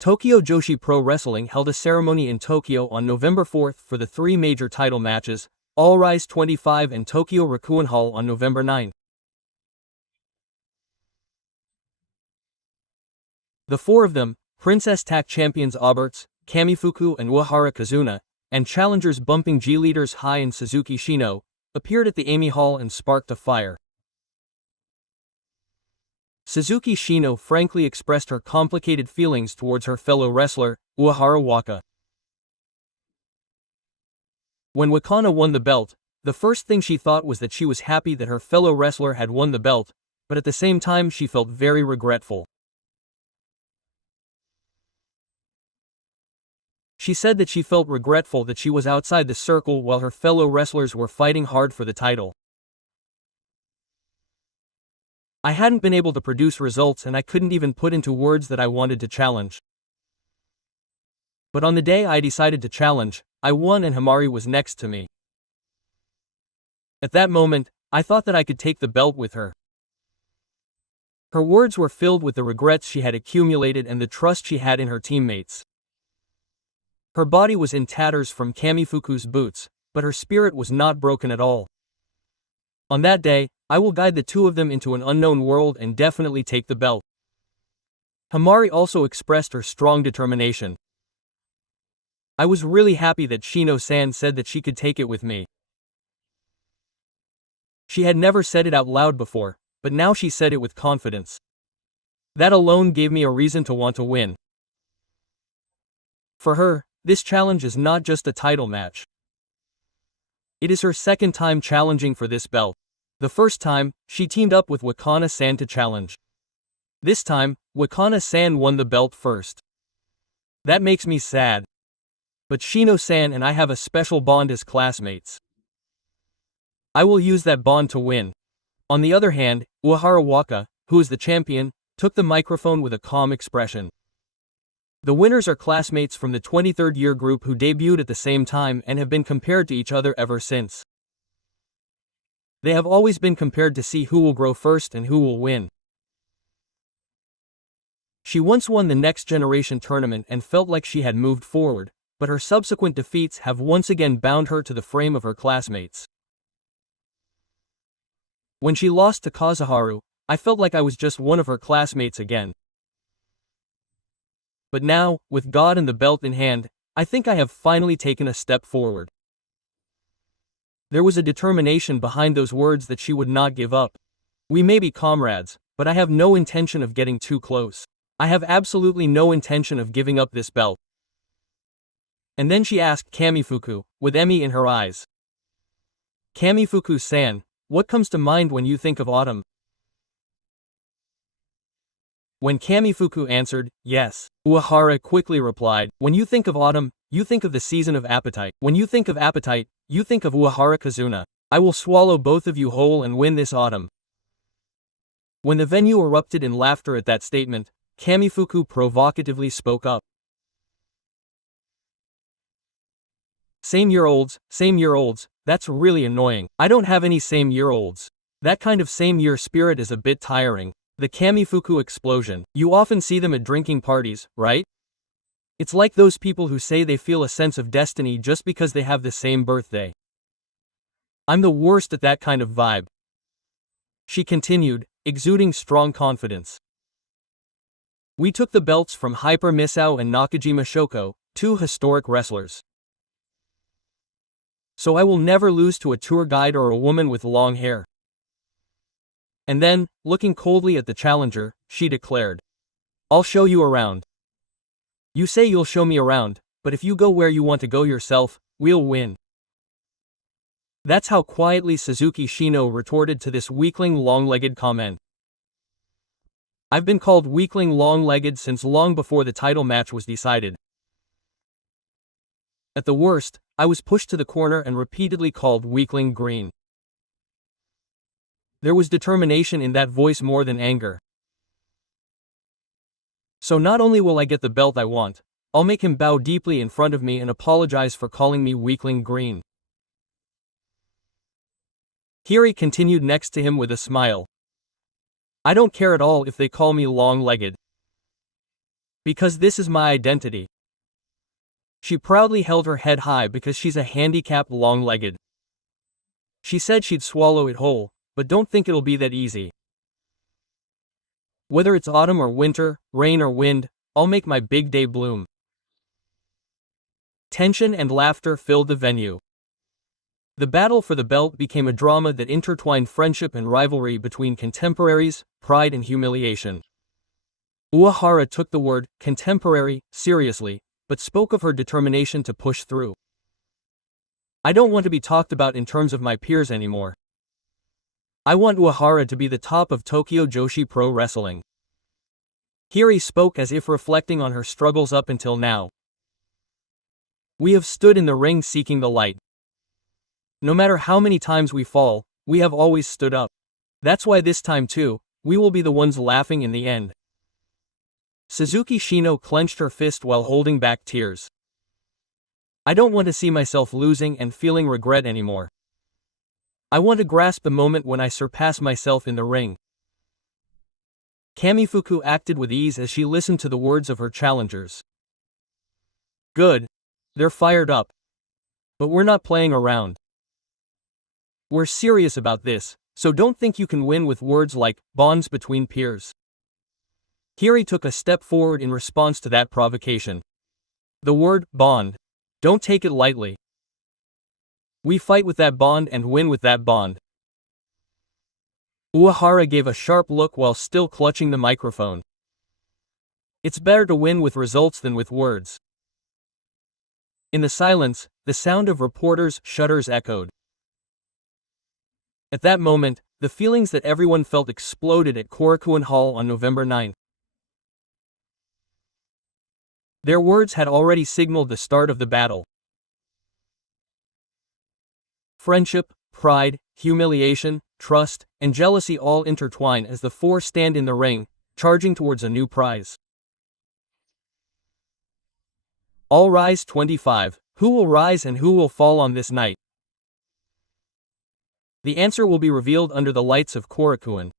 Tokyo Joshi Pro Wrestling held a ceremony in Tokyo on November 4 for the three major title matches, All Rise 25 and Tokyo Rakuen Hall on November 9. The four of them, Princess Tag champions Aberts, Kamifuku and Uehara Kazuna, and challengers bumping G-leaders Hai and Suzuki Shino, appeared at the Amy Hall and sparked a fire. Suzuki Shino frankly expressed her complicated feelings towards her fellow wrestler, Uehara Waka. When Wakana won the belt, the first thing she thought was that she was happy that her fellow wrestler had won the belt, but at the same time she felt very regretful. She said that she felt regretful that she was outside the circle while her fellow wrestlers were fighting hard for the title. I hadn't been able to produce results and I couldn't even put into words that I wanted to challenge. But on the day I decided to challenge, I won and Himawari was next to me. At that moment, I thought that I could take the belt with her. Her words were filled with the regrets she had accumulated and the trust she had in her teammates. Her body was in tatters from Kamifuku's boots, but her spirit was not broken at all. On that day, I will guide the two of them into an unknown world and definitely take the belt. Himawari also expressed her strong determination. I was really happy that Shino-san said that she could take it with me. She had never said it out loud before, but now she said it with confidence. That alone gave me a reason to want to win. For her, this challenge is not just a title match. It is her second time challenging for this belt. The first time, she teamed up with Wakana-san to challenge. This time, Wakana-san won the belt first. That makes me sad. But Shino-san and I have a special bond as classmates. I will use that bond to win. On the other hand, Uehara Waka, who is the champion, took the microphone with a calm expression. The winners are classmates from the 23rd year group who debuted at the same time and have been compared to each other ever since. They have always been compared to see who will grow first and who will win. She once won the Next Generation tournament and felt like she had moved forward, but her subsequent defeats have once again bound her to the frame of her classmates. When she lost to Kazuharu, I felt like I was just one of her classmates again. But now, with God and the belt in hand, I think I have finally taken a step forward. There was a determination behind those words that she would not give up. We may be comrades, but I have no intention of getting too close. I have absolutely no intention of giving up this belt. And then she asked Kamifuku, with Emi in her eyes. Kamifuku-san, what comes to mind when you think of autumn? When Kamifuku answered, yes, Uehara quickly replied, when you think of autumn, you think of the season of appetite. When you think of appetite, you think of Uehara Kazuna. I will swallow both of you whole and win this autumn. When the venue erupted in laughter at that statement, Kamifuku provocatively spoke up. Same-year-olds, that's really annoying. I don't have any same-year-olds. That kind of same-year spirit is a bit tiring. The Kamifuku explosion. You often see them at drinking parties, right? It's like those people who say they feel a sense of destiny just because they have the same birthday. I'm the worst at that kind of vibe. She continued, exuding strong confidence. We took the belts from Hyper Misao and Nakajima Shoko, two historic wrestlers. So I will never lose to a tour guide or a woman with long hair. And then, looking coldly at the challenger, she declared, I'll show you around. You say you'll show me around, but if you go where you want to go yourself, we'll win. That's how quietly Suzuki Shino retorted to this weakling long-legged comment. I've been called weakling long-legged since long before the title match was decided. At the worst, I was pushed to the corner and repeatedly called weakling green. There was determination in that voice more than anger. So not only will I get the belt I want, I'll make him bow deeply in front of me and apologize for calling me weakling green. Hiri continued next to him with a smile. I don't care at all if they call me long-legged. Because this is my identity. She proudly held her head high because she's a handicapped long-legged. She said she'd swallow it whole, but don't think it'll be that easy. Whether it's autumn or winter, rain or wind, I'll make my big day bloom. Tension and laughter filled the venue. The battle for the belt became a drama that intertwined friendship and rivalry between contemporaries, pride and humiliation. Uehara took the word contemporary seriously, but spoke of her determination to push through. I don't want to be talked about in terms of my peers anymore. I want Uehara to be the top of Tokyo Joshi Pro Wrestling. Hiri spoke as if reflecting on her struggles up until now. We have stood in the ring seeking the light. No matter how many times we fall, we have always stood up. That's why this time too, we will be the ones laughing in the end. Suzuki Shino clenched her fist while holding back tears. I don't want to see myself losing and feeling regret anymore. I want to grasp the moment when I surpass myself in the ring. Kamifuku acted with ease as she listened to the words of her challengers. Good. They're fired up. But we're not playing around. We're serious about this, so don't think you can win with words like bonds between peers. Hiri took a step forward in response to that provocation. The word bond. Don't take it lightly. We fight with that bond and win with that bond. Uehara gave a sharp look while still clutching the microphone. It's better to win with results than with words. In the silence, the sound of reporters' shutters echoed. At that moment, the feelings that everyone felt exploded at Korakuen Hall on November 9. Their words had already signaled the start of the battle. Friendship, pride, humiliation, trust, and jealousy all intertwine as the four stand in the ring, charging towards a new prize. All rise 25. Who will rise and who will fall on this night? The answer will be revealed under the lights of Korakuen.